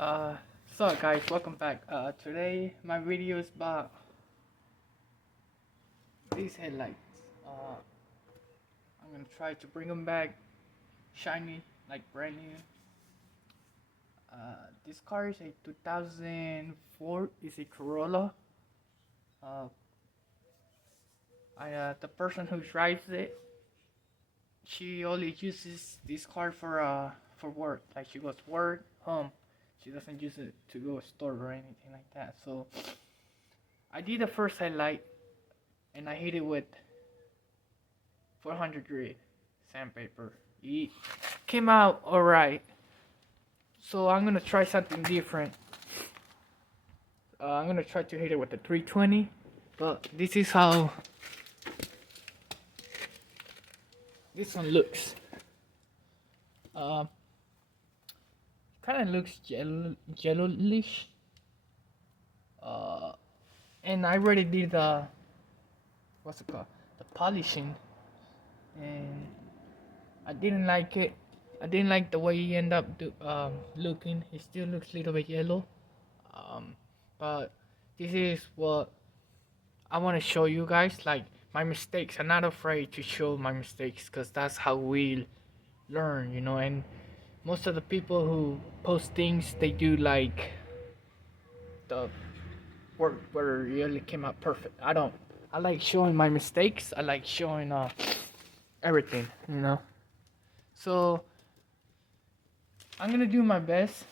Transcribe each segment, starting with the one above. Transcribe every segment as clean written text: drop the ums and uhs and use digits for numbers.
Uh, so guys, welcome back. Today my video is about these headlights. I'm gonna try to bring them back shiny, like brand new. This car is a 2004. It's a Corolla. Uh, the person who drives it, she only uses this car for work. Like she goes work, home. She doesn't use it to go to store or anything like that. So I did the first headlight and I hit it with 400 grit sandpaper. It came out alright. So I'm gonna try something different. I'm gonna try to hit it with the 320, but this is how this one looks. Kind of looks yellowish. And I already did the what's it called? The polishing, and I didn't like it. I didn't like the way he ended up looking. It still looks a little bit yellow. But this is what I want to show you guys. Like my mistakes. I'm not afraid to show my mistakes because that's how we learn, you know. And most of the people who post things, they do like the work where it really came out perfect. I don't. I like showing my mistakes. I like showing everything, you know. So I'm gonna do my best.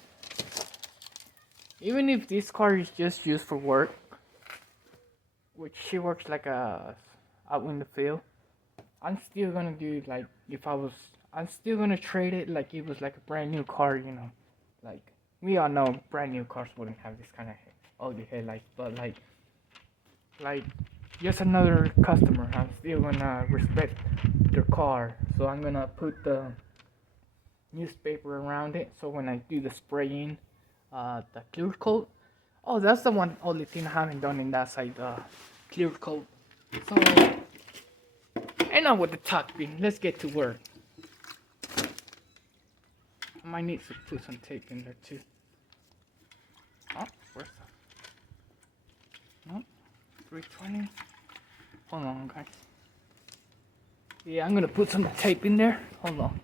Even if this car is just used for work, which she works like out in the field, I'm still gonna do like if I was. I'm still gonna trade it like it was like a brand new car, you know. Like we all know brand new cars wouldn't have this kind of ugly headlights, but like just another customer. I'm still gonna respect their car, so I'm gonna put the newspaper around it. So when I do the spraying, the clear coat. Oh, that's the one only thing I haven't done in that side. Clear coat. So, enough with the talking. Let's get to work. I might need to put some tape in there too. Oh, where's that? No, 320. Hold on, guys. Yeah, I'm gonna put some tape in there. Hold on.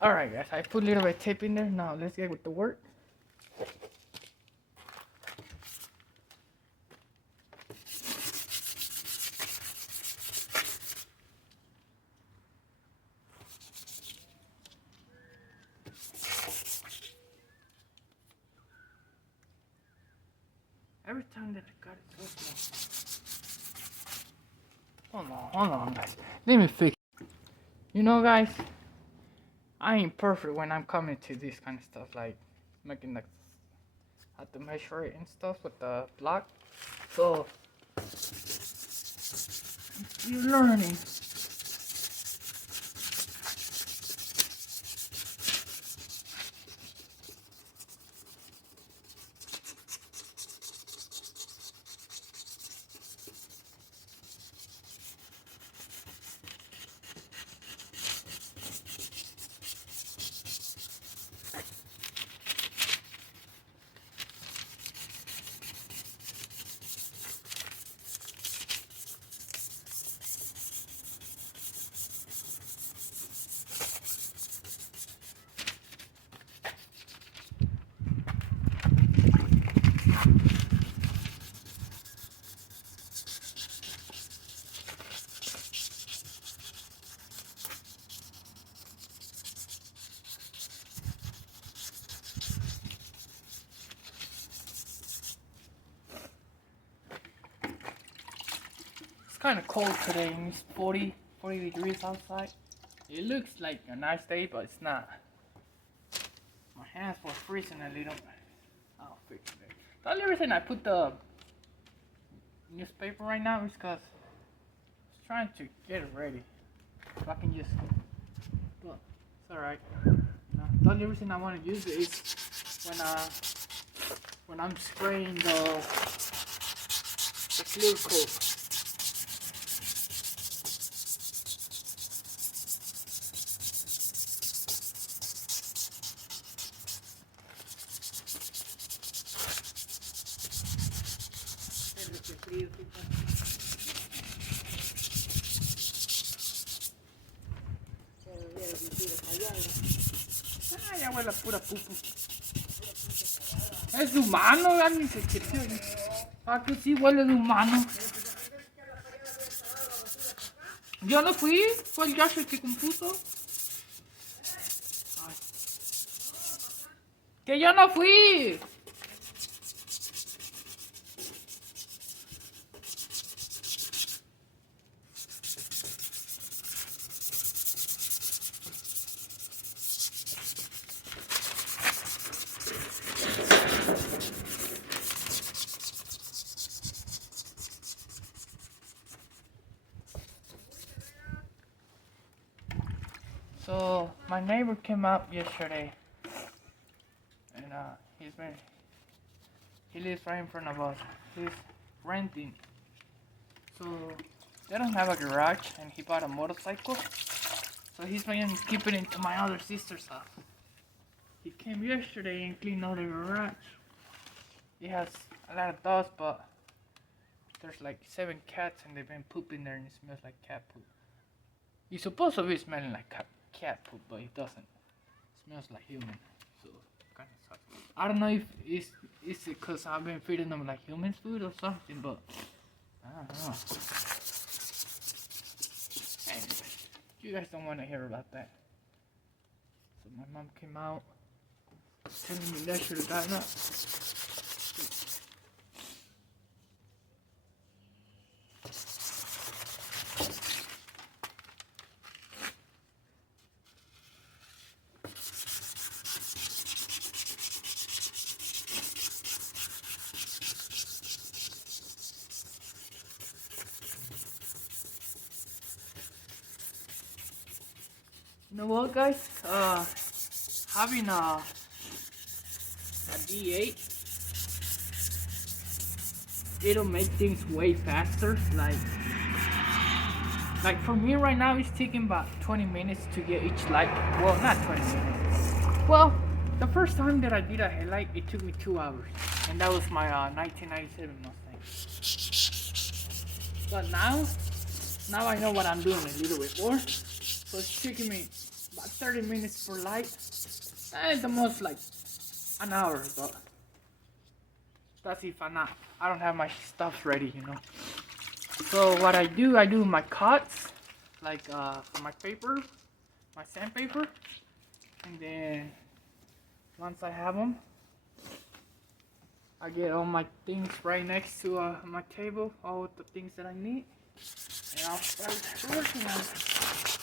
Alright, guys, I put a little bit of tape in there. Now let's get with the work. Every time that I got it so small. Hold on, guys. Let me fix it. You know, guys, I ain't perfect when I'm coming to this kind of stuff, like making the have to measure it and stuff with the block. So you're learning. It's kind of cold today, and it's 40 degrees outside. It looks like a nice day, but it's not. My hands were freezing a little. I'll fix it. The only reason I put the newspaper right now is because I was trying to get it ready. If I can just, but it's alright. The only reason I want to use it is when I'm spraying the clear coat. huele a pura pupu. Es humano, ya ni se chequeó. Ah, que sí huele de humano. Yo no fui, fue el Josh el que compuso. Ay. ¡Que yo no fui! So my neighbor came up yesterday, and he lives right in front of us. He's renting, so they don't have a garage, and he bought a motorcycle. So he's been keeping it to my other sister's house. He came yesterday and cleaned out the garage. He has a lot of dust, but there's like 7 cats, and they've been pooping there, and it smells like cat poop. You're supposed to be smelling like cat poop, but it doesn't. It smells like human, so kind of sucks. I don't know if it's because I've been feeding them like human food or something, but I don't know. Anyway, you guys don't want to hear about that. So my mom came out telling me that should have gotten up. You know what, guys? Having a D8, it'll make things way faster. Like for me right now, it's taking about 20 minutes to get each light. Well, not 20 minutes. Well, the first time that I did a headlight, it took me 2 hours, and that was my 1997 Mustang. But now I know what I'm doing a little bit more. So it's taking me about 30 minutes for light, and the most like an hour, but that's if I don't have my stuff ready, you know. So what I do my cuts, like for my paper, my sandpaper, and then once I have them, I get all my things right next to my table, all the things that I need, and I'll start working on it.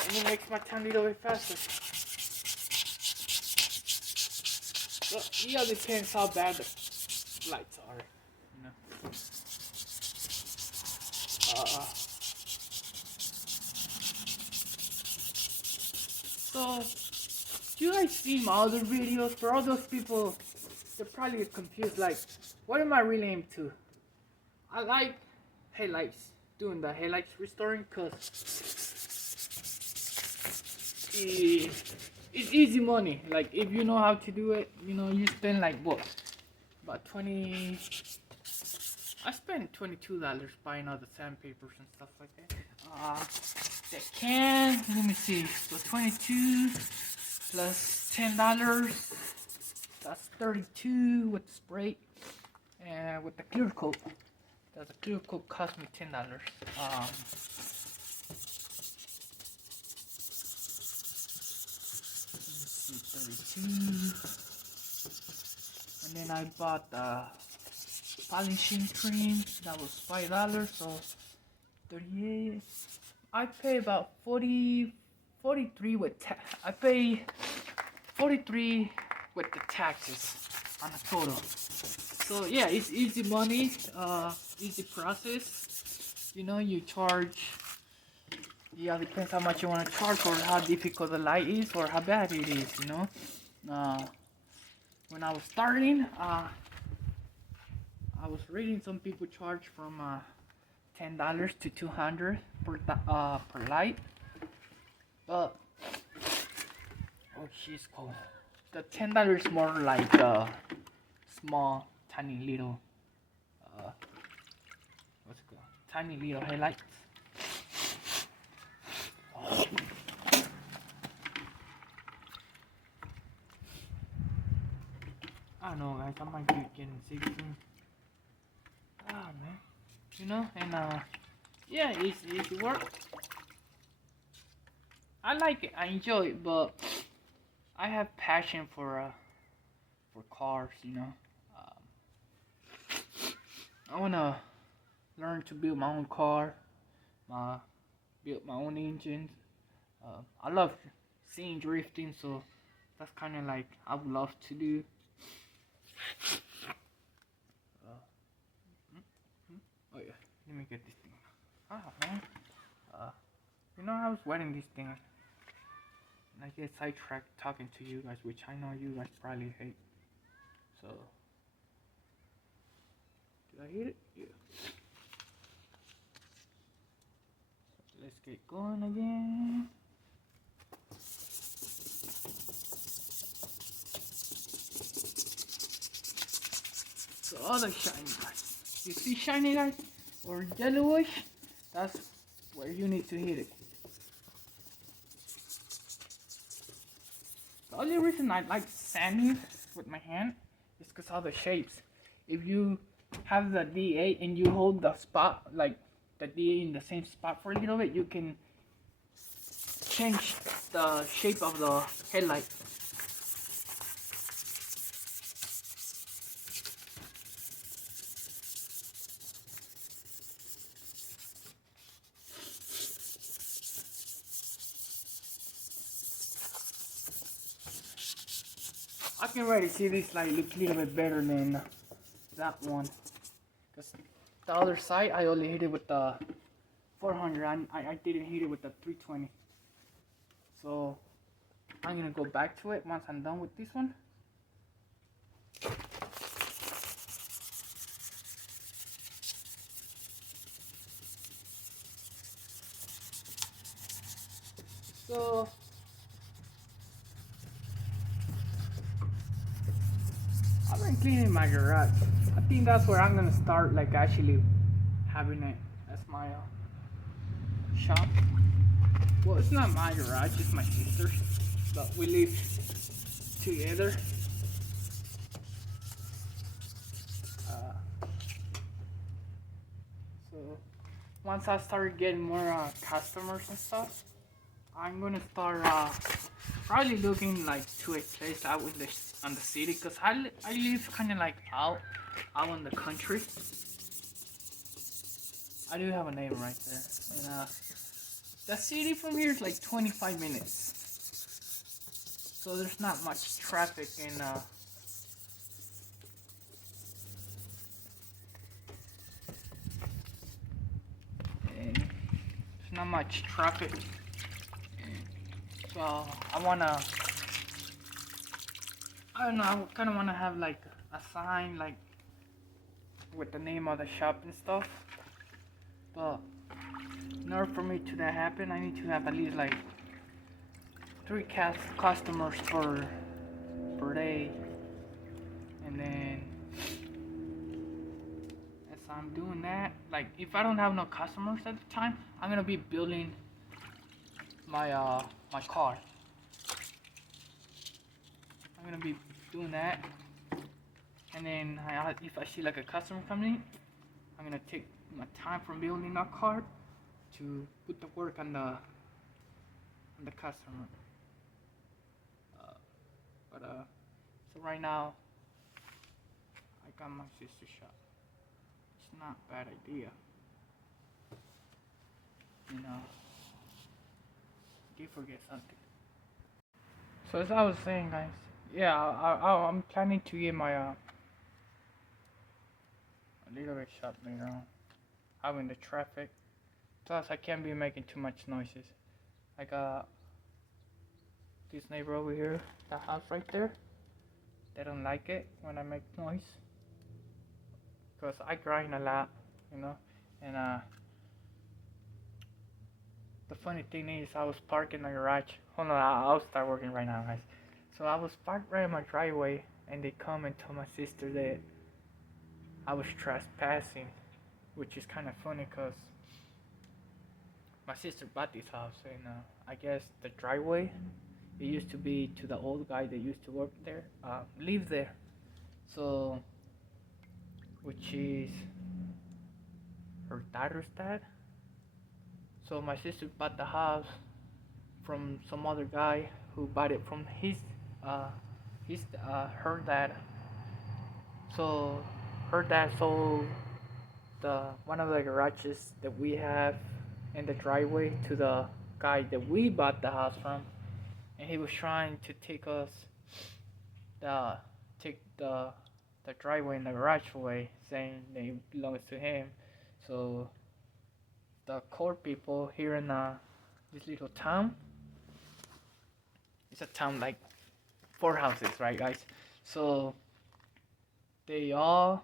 And it makes my time a little bit faster. But it all depends how bad the lights are, you know. So, do you guys see my other videos? For all those people, they're probably confused, like, what am I really into? I like headlights, doing the headlights restoring, because it's easy money. Like, if you know how to do it, you know, you spend like what, about 20. I spent $22 buying all the sandpapers and stuff like that. The can, let me see, so 22 plus $10, that's 32 with the spray, and with the clear coat. The clear coat cost me $10. 32, and then I bought the polishing cream, that was $5, so 38. I pay about 43 with I pay 43 with the taxes on the total. So yeah, it's easy money, easy process. You know, you charge. Yeah, depends how much you want to charge, or how difficult the light is, or how bad it is. You know, when I was starting, I was reading some people charge from $10 to $200 per light, but oh, she's cold. The $10 more like small, tiny little, what's it called? Tiny little headlights. I don't know, guys. I might be getting sick soon. Ah, man. You know, and yeah, it's easy work. I like it. I enjoy it, but I have passion for cars. You know, I wanna learn to build my own car, my build my own engines. I love seeing drifting, so that's kind of like I would love to do. Uh, oh yeah, let me get this thing. Ah man, uh, you know I was wetting this thing, and I get sidetracked talking to you guys, which I know you guys probably hate. So did I hit it? Yeah. Let's get going again. So other shiny guys. You see shiny guys? Or yellowish? That's where you need to hit it. The only reason I like sanding with my hand is because of the shapes. If you have the DA and you hold the spot, like the DA in the same spot for a little bit, you can change the shape of the headlight. I can already see this light look a little bit better than that one. Cause the other side I only hit it with the 400. I didn't hit it with the 320. So I'm gonna go back to it once I'm done with this one. So I've been cleaning my garage. I think that's where I'm gonna start, like actually having it as my shop. Well, it's not my garage, it's my sister's, but we live together. So once I start getting more customers and stuff, I'm gonna start probably looking like to a place out in the city, cause I live kind of like out in the country. I do have a neighbor right there, and the city from here is like 25 minutes, so there's not much traffic and there's not much traffic. So I don't know, I kind of wanna have like a sign like with the name of the shop and stuff. But in order for me to that happen, I need to have at least like 3 customers per day, and then as I'm doing that, like if I don't have no customers at the time, I'm gonna be building my car. I'm gonna be doing that, and then if I see like a customer coming in, I'm gonna take my time from building that car to put the work on the customer. So right now I got my sister shop. It's not a bad idea, you know. Did forget something. So as I was saying, guys, yeah, I'm planning to get my a little bit shop later on. Having the traffic, plus I can't be making too much noises. I got this neighbor over here, the house right there. They don't like it when I make noise, cause I grind a lot, you know. And the funny thing is, I was parked in the garage. Hold on, I'll start working right now, guys. So I was parked right in my driveway, and they come and tell my sister that I was trespassing, which is kind of funny, cause my sister bought this house, and I guess the driveway, it used to be to the old guy that used to work there, live there, So, which is her daughter's dad. So my sister bought the house from some other guy who bought it from uh her dad. So her dad sold the one of the garages that we have in the driveway to the guy that we bought the house from, and he was trying to the take the driveway and the garage away, saying that it belongs to him. So the court people here in this little town, it's a town like 4 houses, right, guys? So they all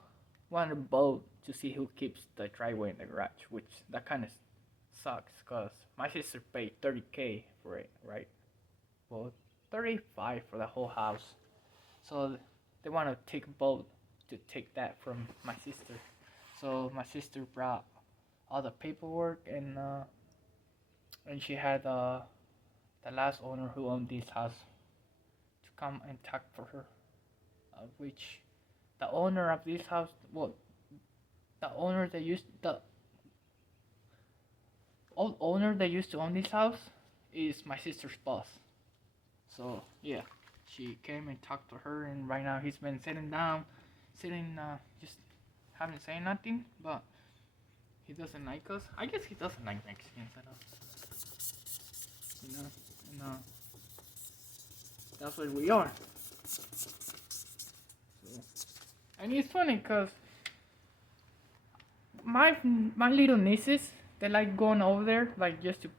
want to vote to see who keeps the driveway in the garage, which that kind of sucks because my sister paid 30K for it, right? Well, 35 for the whole house. So they want to take a vote to take that from my sister. So my sister brought all the paperwork, and she had the last owner who owned this house to come and talk for her, which the owner of this house, well, the owner that used the old owner that used to own this house is my sister's boss. So yeah, she came and talked to her, and right now he's been sitting just haven't said nothing, but he doesn't like us. I guess he doesn't like Mexicans at all. You know, and that's what we are. So, and it's funny because my little nieces, they like going over there, like just to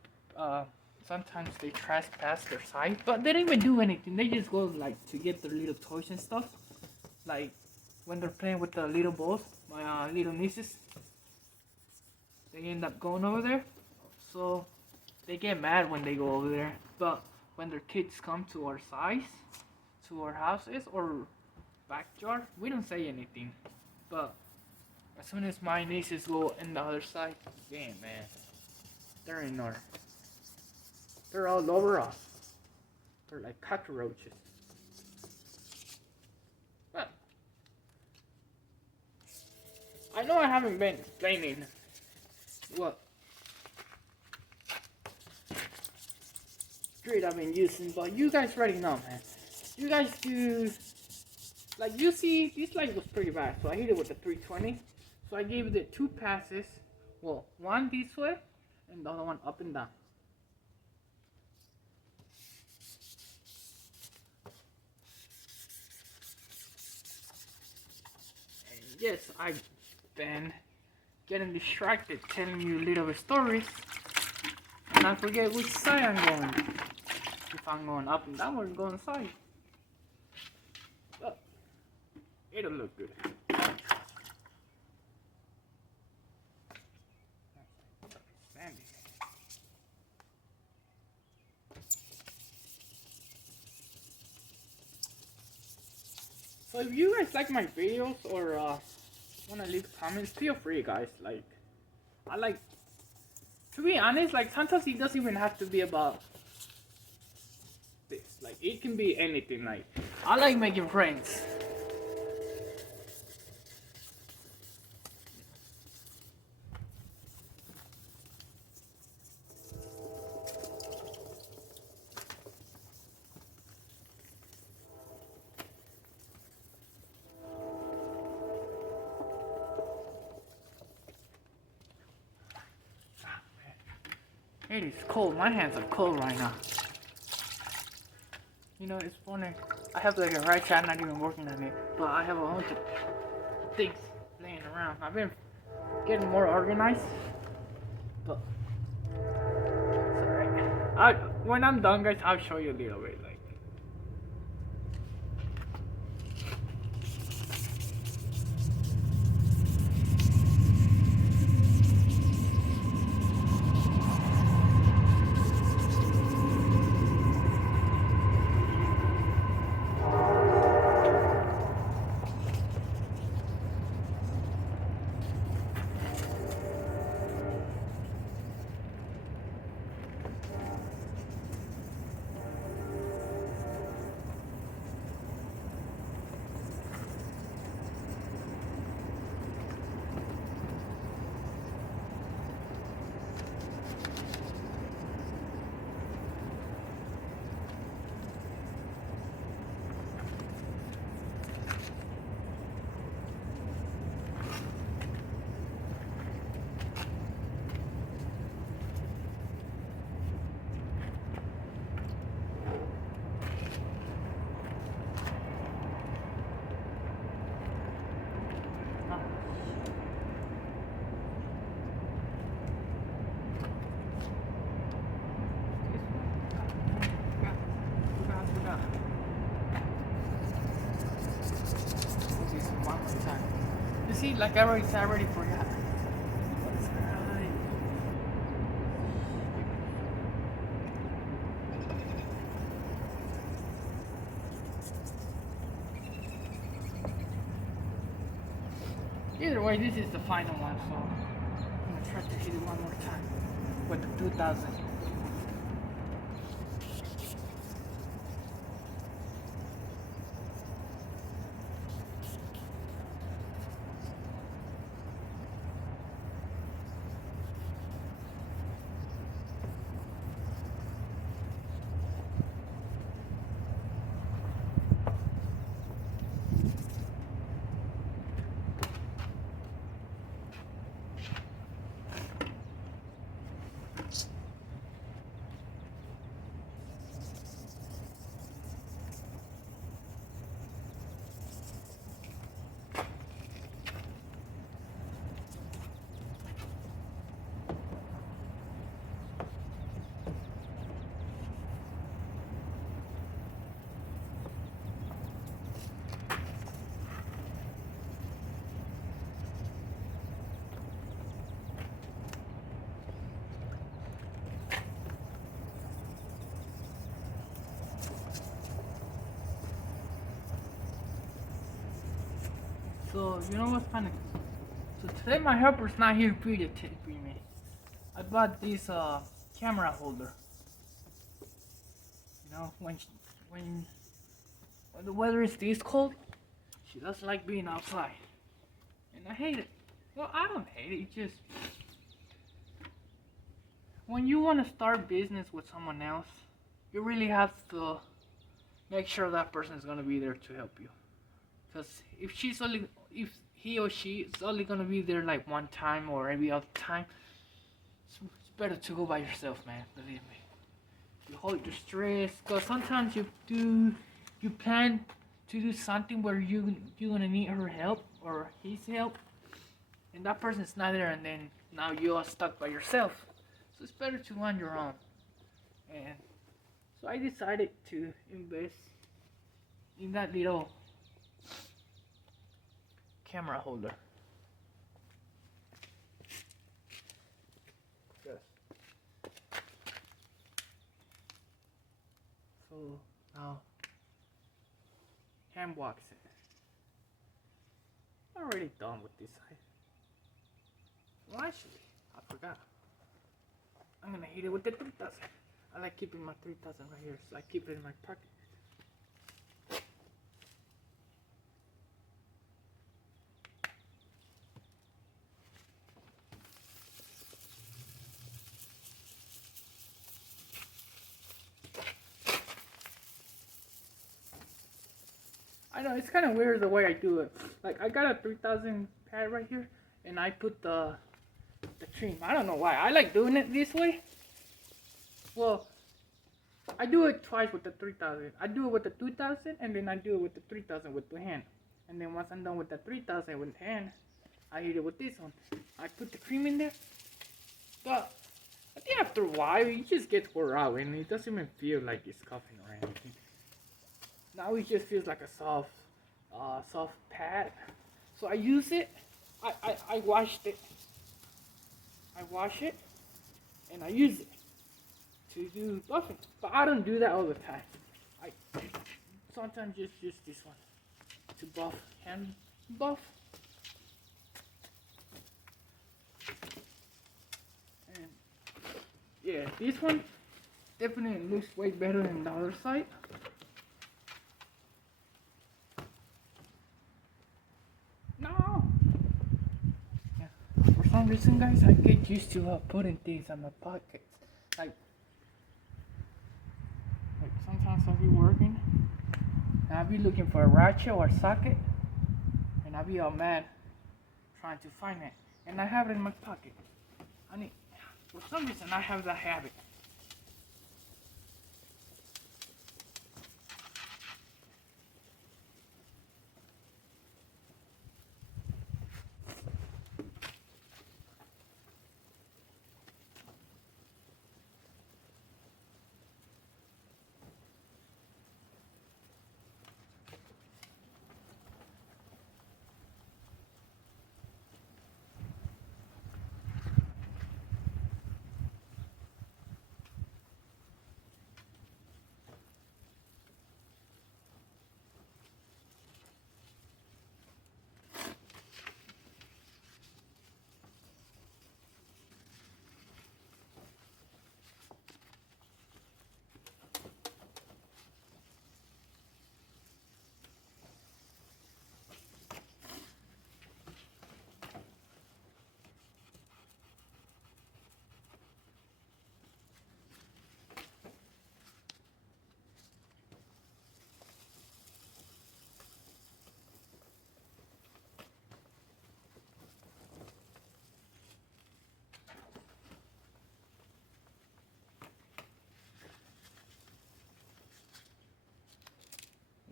sometimes they trespass their side, but they don't even do anything. They just go like to get their little toys and stuff. Like when they're playing with the little balls, my little nieces, they end up going over there. So they get mad when they go over there. But when their kids come to our size, to our houses or backyard, we don't say anything. But as soon as my nieces go in the other side, damn man, they're in our, they're all over us. They're like cockroaches. But I know I haven't been explaining what street I've been using, but you guys already know, man. You guys do, like, you see, this light was pretty bad, so I hit it with the 320. So I gave it 2 passes. Well, one this way, and the other one up and down. And yes, I've been getting distracted telling you little stories, and I forget which side I'm going. If I'm going up and down or going side. But it'll look good. So if you guys like my videos or wanna leave comments, feel free, guys. Like, I like, to be honest, like sometimes it doesn't even have to be about this. Like, it can be anything. Like, I like making friends. It is cold. My hands are cold right now. You know, it's funny. I have like a right side not even working on it, but I have a bunch of things laying around. I've been getting more organized, but it's alright. When I'm done, guys, I'll show you a little bit. Like, forgot. We'll do this one more time. You see, like I already said, I already forgot. Either way, this is the final one, so I'm gonna try to hit it one more time with the 2000. So, you know what's funny? So today my helper's not here to me. I bought this camera holder. You know, when the weather is this cold, she doesn't like being outside. And I hate it. Well, I don't hate it, it's just when you want to start business with someone else, you really have to make sure that person is gonna be there to help you. Because if he or she is only gonna be there like one time or every other time, it's better to go by yourself, man. Believe me. You hold your stress, because sometimes you plan to do something where you're gonna need her help or his help, and that person's not there, and then now you are stuck by yourself. So it's better to go on your own. And so I decided to invest in that little camera holder. Yes. So now, hand wax it. I'm already done with this side. Well, actually, I forgot. I'm gonna hit it with the 3000. I like keeping my 3000 right here, so I keep it in my pocket. I know, it's kind of weird the way I do it. Like, I got a 3000 pad right here, and I put the trim. I don't know why. I like doing it this way. Well, I do it twice with the 3000. I do it with the 2000, and then I do it with the 3000 with the hand. And then once I'm done with the 3000 with the hand, I hit it with this one. I put the cream in there. But I think after a while, it just gets wore out, and it doesn't even feel like it's coughing or anything. Now it just feels like a soft pad. So I use it. I washed it. I wash it, and I use it to do buffing. But I don't do that all the time. I sometimes just use this one to buff, hand buff. And yeah, this one definitely looks way better than the other side. No. Yeah. For some reason, guys, I get used to putting things in my pockets. Like sometimes I'll be working, and I'll be looking for a ratchet or a socket, and I'll be all mad trying to find it, and I have it in my pocket. For some reason, I have that habit.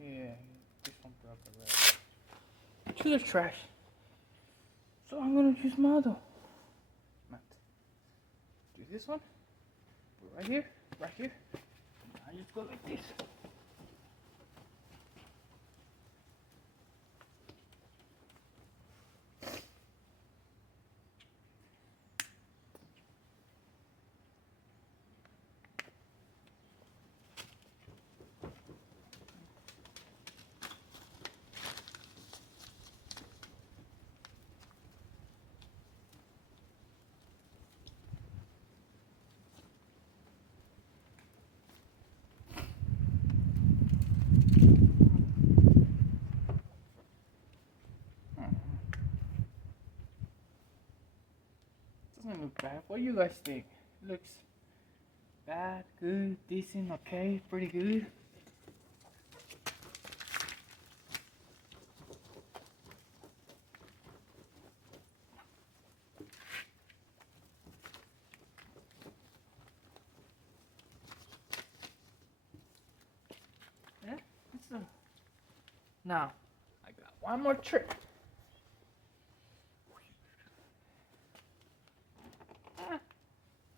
Yeah, this one broke already. To the trash. So I'm gonna use my other mat. Do this one. Right here. Right here. I just go like this. Doesn't look bad. What do you guys think? Looks bad, good, decent, okay, pretty good. Yeah, now I got one more trick.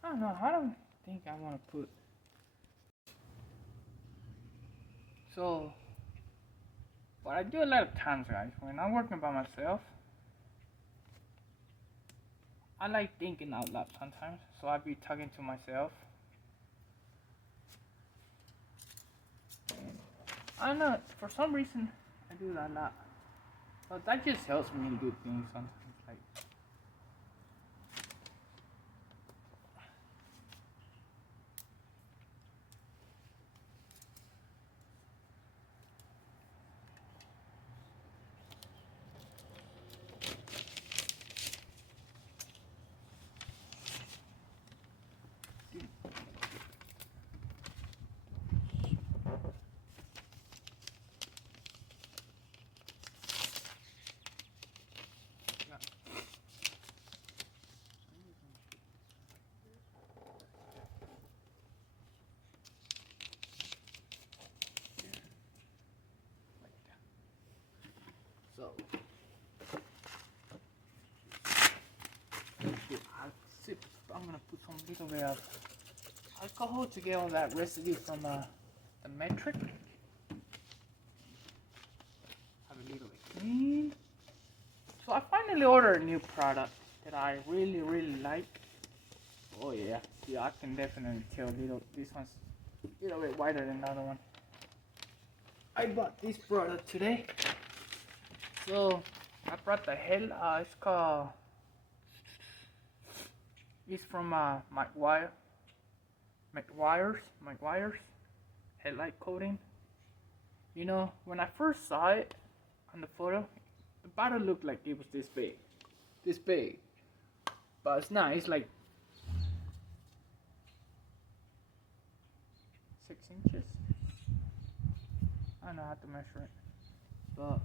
I don't know. I don't think I want to put. So, what I do a lot of times, guys, when I'm working by myself, I like thinking out loud sometimes. So I be talking to myself. And I don't know. For some reason, I do that a lot. But that just helps me do things sometimes. Like. So, I'm gonna put some little bit of alcohol to get all that residue from the metric. Have a little bit clean. So I finally ordered a new product that I really like. Oh yeah, I can definitely tell this one's a little bit wider than the other one. I bought this product today. So I brought the hell. It's called. It's from McGuire's headlight coating. You know, when I first saw it on the photo, the bottle looked like it was this big, but it's not. It's like 6 inches. I don't know how to measure it, but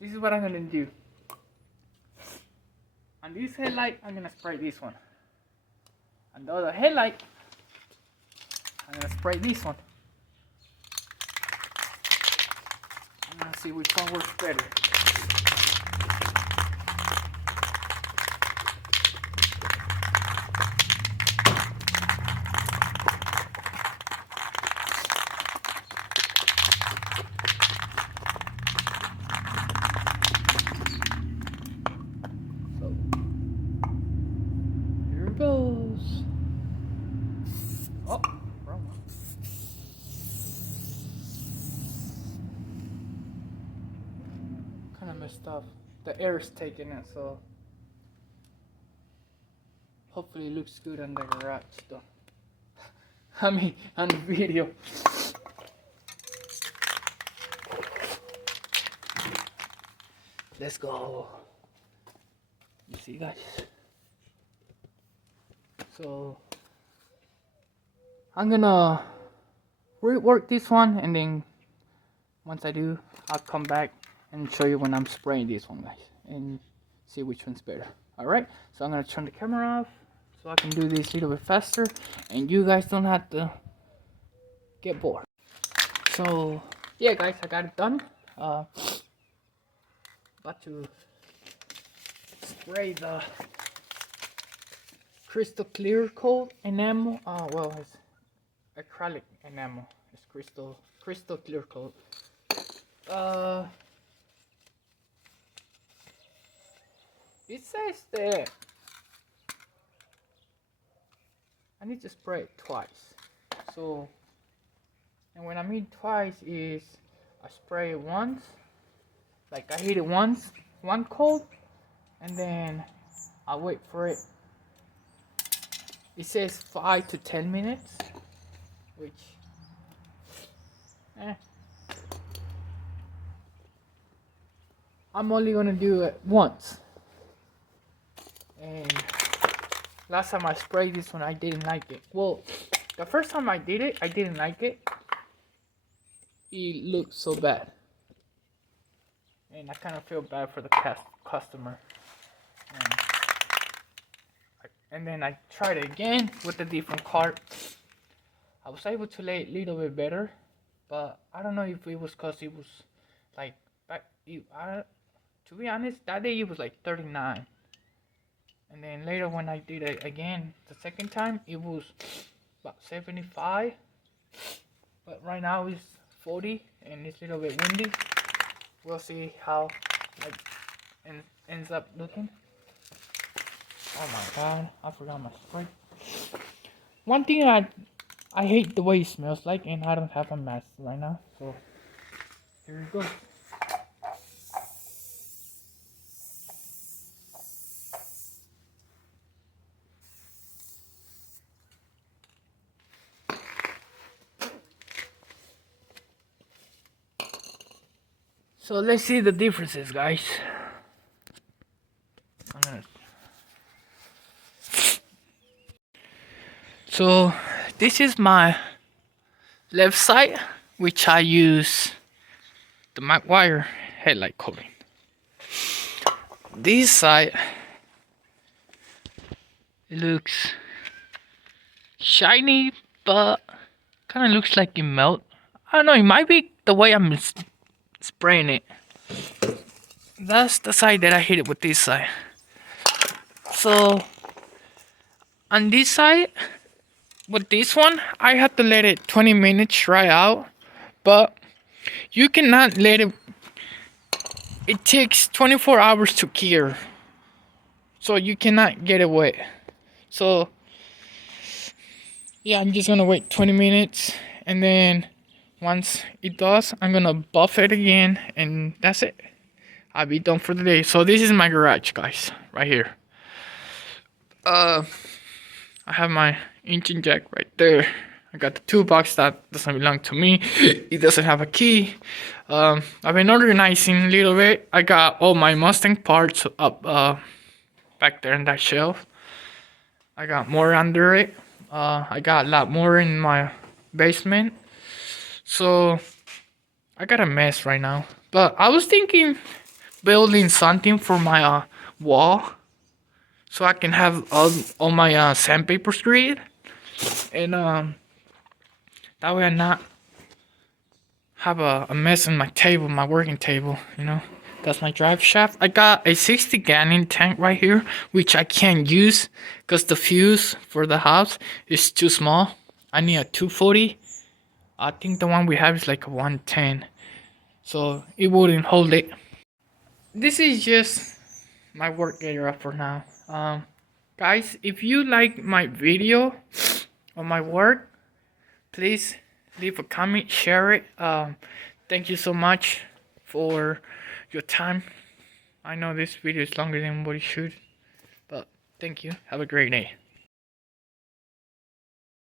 this is what I'm gonna do. On this headlight, I'm gonna spray this one. On the other headlight, I'm gonna spray this one. I'm gonna see which one works better. So, here it goes. Oh, wrong one. Kind of messed up. The air is taking it, so hopefully it looks good on the garage though. I mean, on the video. Let's go. You see, guys? So I'm gonna rework this one, and then once I do, I'll come back and show you when I'm spraying this one, guys, and see which one's better. Alright, so I'm gonna turn the camera off so I can do this a little bit faster and you guys don't have to get bored. So yeah, guys, I got it done. About to spray the crystal clear coat enamel. Well, it's acrylic enamel. It's crystal clear coat. It says that I need to spray it twice. So, and when I mean twice is I spray it once, like I hit it once, one coat, and then I wait for it. It says 5 to 10 minutes, which, I'm only gonna do it once. And last time I sprayed this one, I didn't like it. Well, the first time I did it, I didn't like it. It looked so bad. And I kind of feel bad for the customer. And then I tried it again with a different card. I was able to lay it a little bit better. But I don't know if it was because it was like, to be honest, that day it was like 39. And then later when I did it again, the second time, it was about 75. But right now it's 40 and it's a little bit windy. We'll see how it ends up looking. Oh my god, I forgot my spray. One thing I hate the way it smells like, and I don't have a mask right now, so here we go. So let's see the differences, guys. So this is my left side, which I use the Maguire headlight coating. This side, it looks shiny, but kind of looks like it melt. I don't know, it might be the way I'm spraying it. That's the side that I hit it with this side. So on this side, with this one, I have to let it 20 minutes dry out, but you cannot let it. It takes 24 hours to cure, so you cannot get it wet. So yeah, I'm just gonna wait 20 minutes, and then once it does, I'm gonna buff it again, and that's it. I'll be done for the day. So this is my garage, guys, right here. I have my engine jack right there. I got the toolbox that doesn't belong to me. It doesn't have a key. I've been organizing a little bit. I got all my Mustang parts up back there in that shelf. I got more under it. I got a lot more in my basement. So I got a mess right now. But I was thinking building something for my wall, so I can have all my sandpaper grid, and that way I not have a mess in my table, my working table, you know. That's my drive shaft. I got a 60 gallon tank right here, which I can't use because the fuse for the house is too small. I need a 240. I think the one we have is like a 110, so it wouldn't hold it. This is just my work area for now. Guys, if you like my video or my work, please leave a comment, share it. Thank you so much for your time. I know this video is longer than what it should, but thank you. Have a great day.